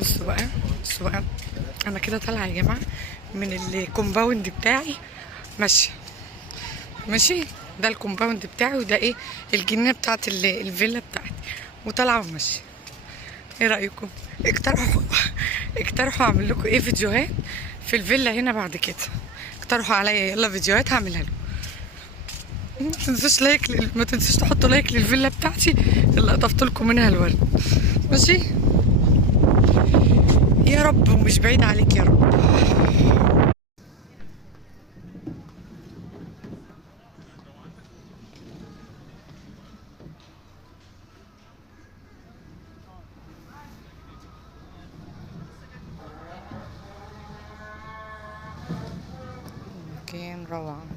بصوا بقى، بصوا بقى، انا كده طالعه يا جماعه من الكومباوند بتاعي. ماشيه ماشي، ده الكومباوند بتاعي، وده ايه، الجنينه بتاعت الفيلا بتاعتي، وطالعه وماشيه. ايه رايكم؟ اقترحوا اقترحوا اعمل لكم ايه فيديوهات في الفيلا هنا بعد كده. اقترحوا عليا يلا فيديوهات هعملها لكم. ما تنسوش تحطوا لايك للفيلا بتاعتي اللي قطفت لكم منها الورد. ماشي يا رب، ومش بعيد عليك يا رب. مكان روعة.